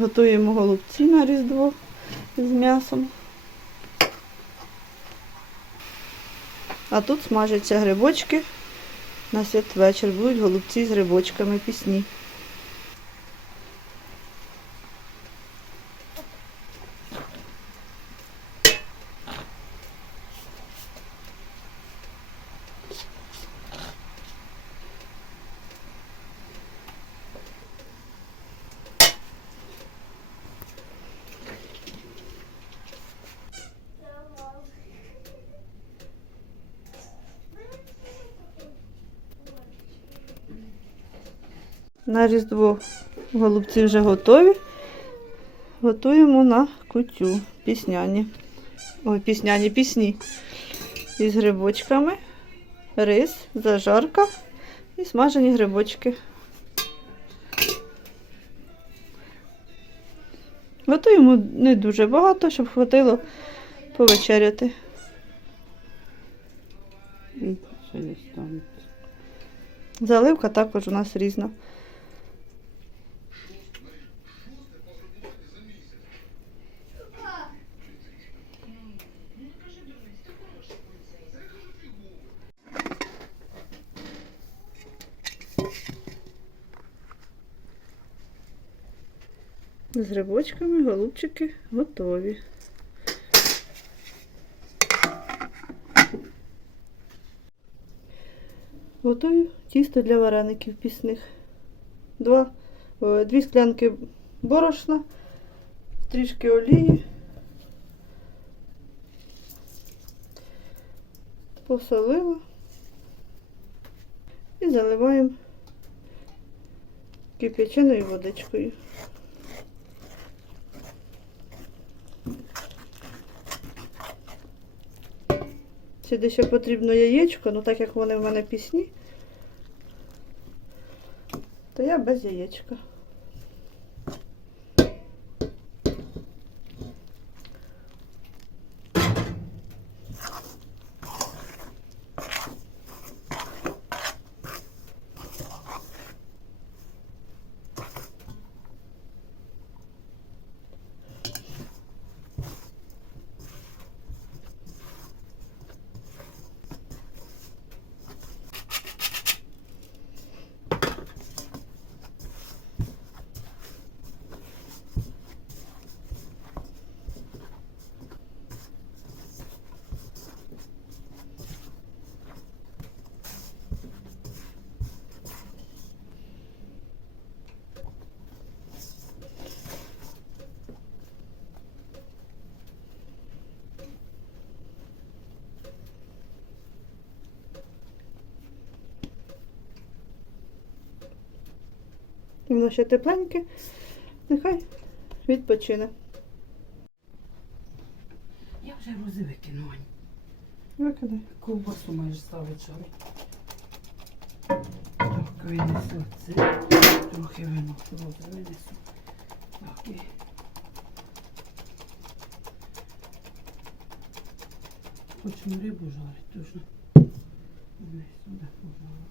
Готуємо голубці на різдво з м'ясом. А тут смажаться грибочки. На святвечір будуть голубці з грибочками пісні. На різдво голубці вже готові. Готуємо на кутю пісняні. Ой, пісняні пісні. Із грибочками, рис, зажарка і смажені грибочки. Готуємо не дуже багато, щоб хватило повечеряти. Заливка також у нас різна. З грибочками голубчики готові. Готую тісто для вареників пісних. Два, дві склянки борошна, трішки олії, посолила і заливаємо кип'яченою водичкою. Сюди ще потрібно яєчко, ну так як вони в мене пісні, то я без яєчка. Воно ще тепленьке, нехай відпочине. Я вже рози викину, Викидай. Ковбасу маєш ставити. Так, винесу це. Трохи вино рози винесу. Так, і... Хочемо рибу жарити. Вони сюди пожарю.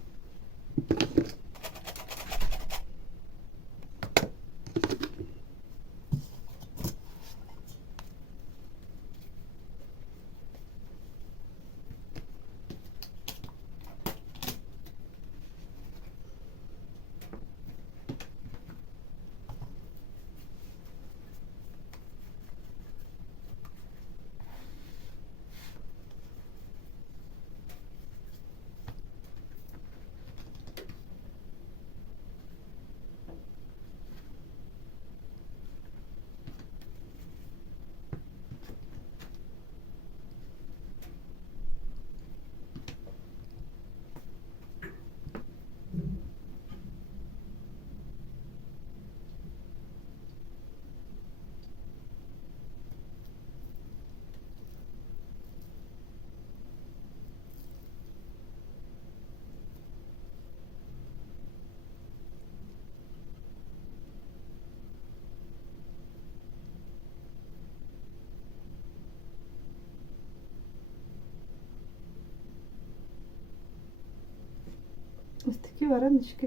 Ось такі варенички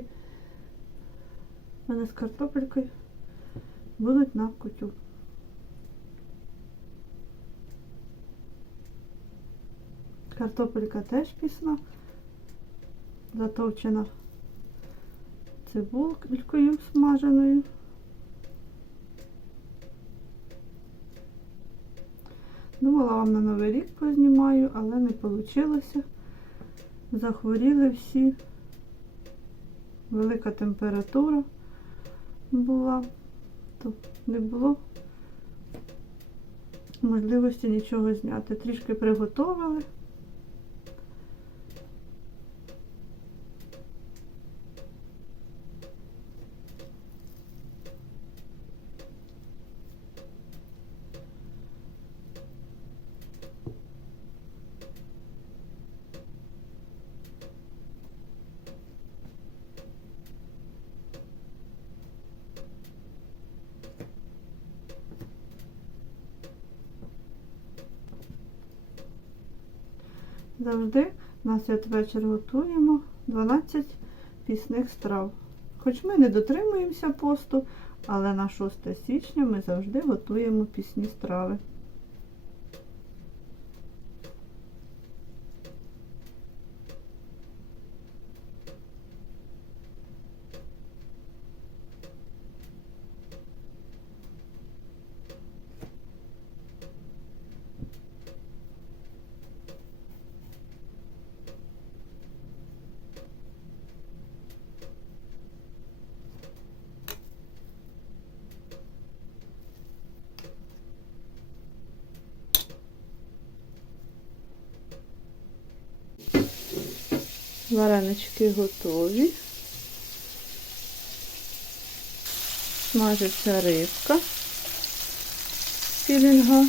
в мене з картопелькою будуть на кутю. Картопелька теж пісна, затовчена цибулькою смаженою. Думала вам на Новий рік познімаю, але не вийшло. Захворіли всі велика температура була, то не було можливості нічого зняти. Трішки приготували. Завжди на святвечір готуємо 12 пісних страв. Хоч ми не дотримуємося посту, але на 6 січня ми завжди готуємо пісні страви. Варенички готові. Смажиться рибка. Пілінга.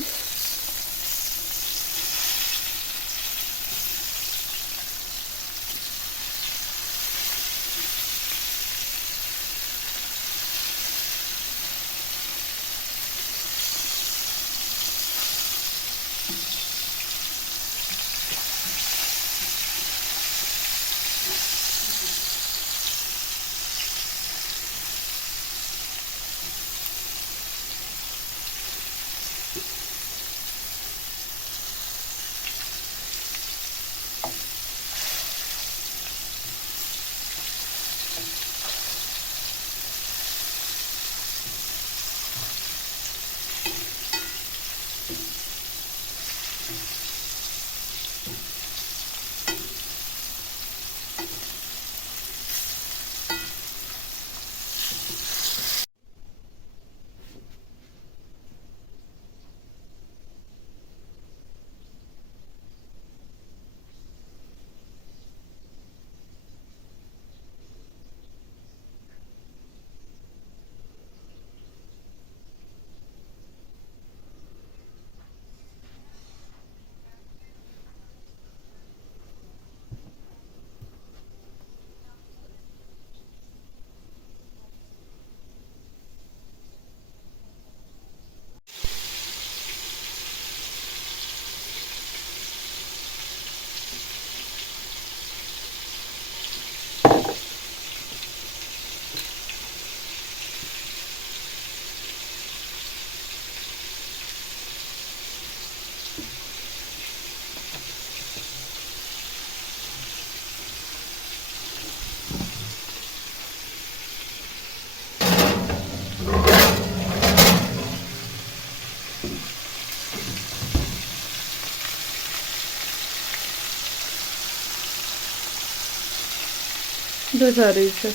Дожарюється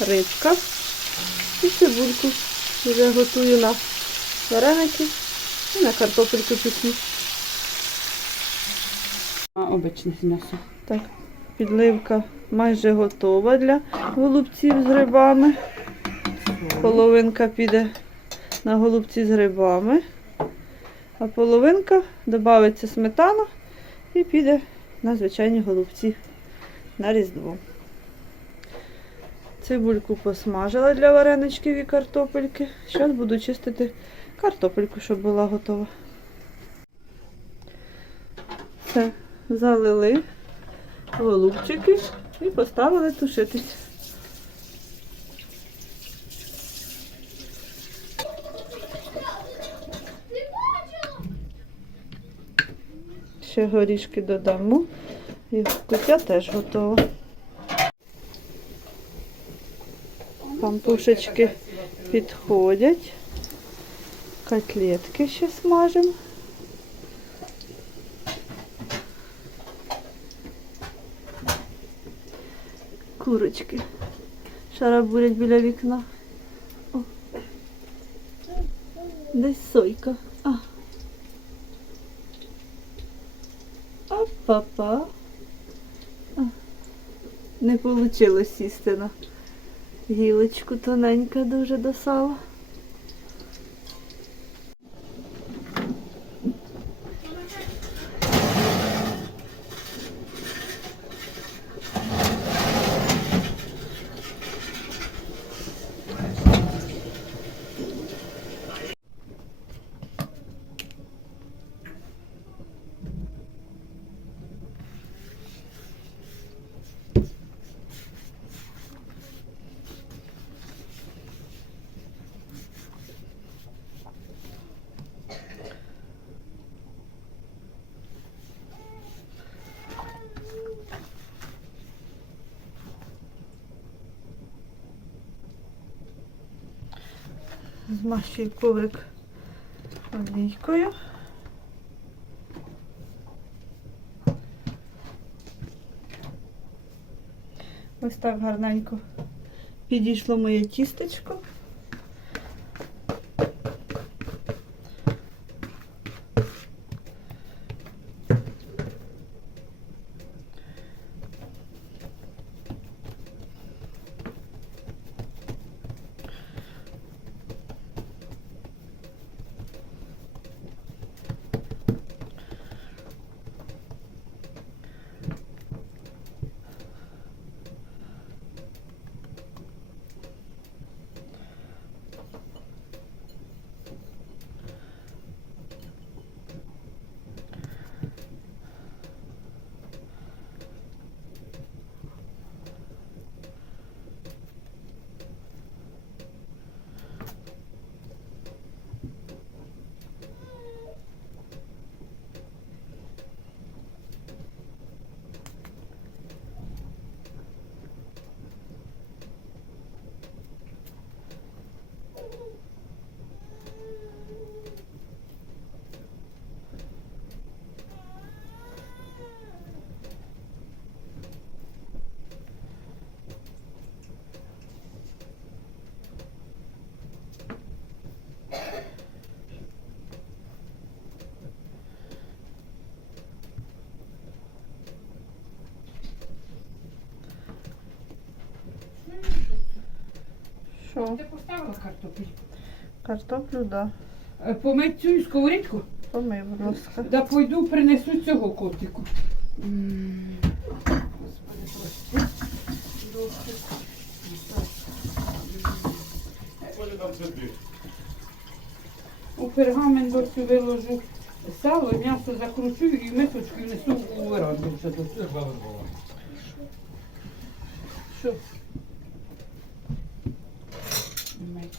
рибка і цибульку. Вже готую на вареники і на картопельку пісні. Обичне м'ясо. Так, підливка майже готова для голубців з грибами. Половинка піде на голубці з грибами, а половинка додається сметана і піде на звичайні голубці на різдво. Цибульку посмажила для вареничків і картопельки. Зараз буду чистити картопельку, щоб була готова. Все, залили голубчики і поставили тушитись. Ще горішки додамо. І куття теж готова. Пампушечки підходять. Котлетки ще смажимо. Курочки. Шарабурять біля вікна. О. Десь сойка. А. Не вийшло сісти на гілочку тоненька дуже до сала. Змащую коврик олійкою. Ось так гарненько підійшло моє тістечко. Ти поставила картопельку? Картоплю, да. Е, Помить цю сковорідку? Помий, будь ласка. Да пойду принесу цього котику. У пергамент досі виложу сало, м'ясо закручу і мисочку несу у веранду вже до. Що? Мить.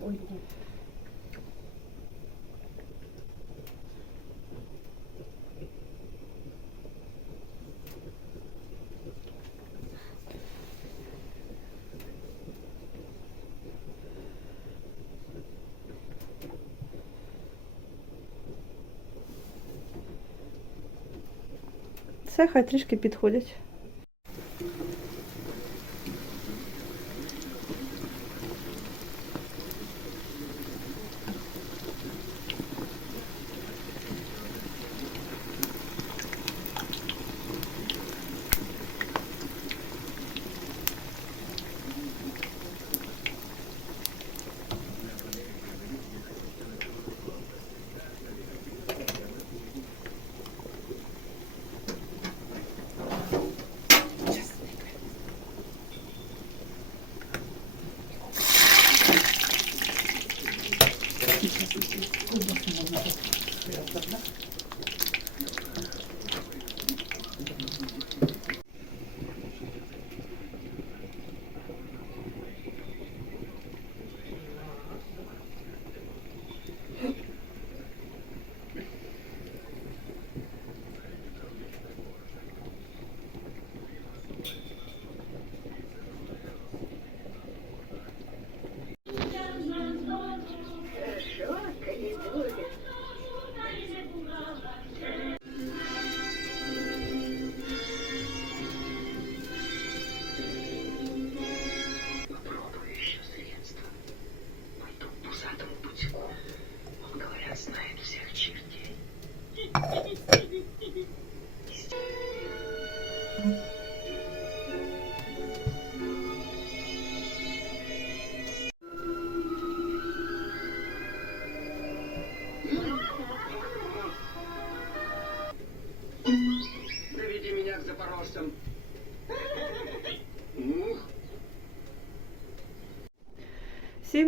Ой, ой. Все, хай трішки підходять. 对呀，真的。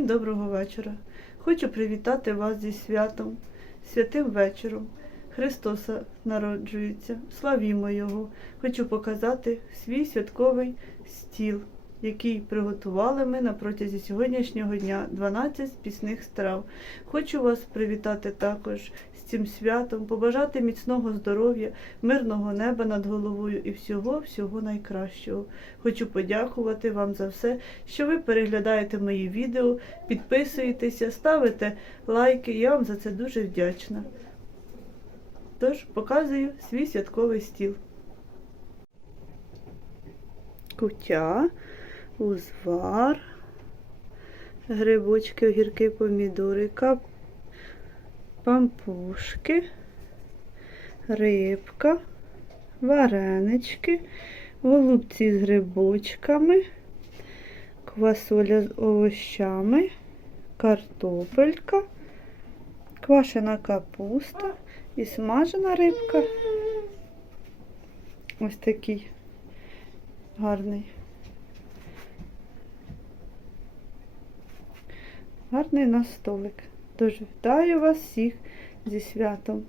Доброго вечора. Хочу привітати вас зі святом, святим вечором. Христоса народжується, славімо Його. Хочу показати свій святковий стіл, який приготували ми на протязі сьогоднішнього дня 12 пісних страв. Хочу вас привітати також цим святом, побажати міцного здоров'я, мирного неба над головою і всього-всього найкращого. Хочу подякувати вам за все, що ви переглядаєте мої відео, підписуєтеся, ставите лайки. Я вам за це дуже вдячна. Тож показую свій святковий стіл. Кутя, узвар, грибочки, огірки, помідори, кап... пампушки, рибка, варенички, голубці з грибочками, квасоля з овощами, картопелька, квашена капуста і смажена рибка. Ось такий гарний. Гарний на столик. Тож вітаю вас всіх зі святом.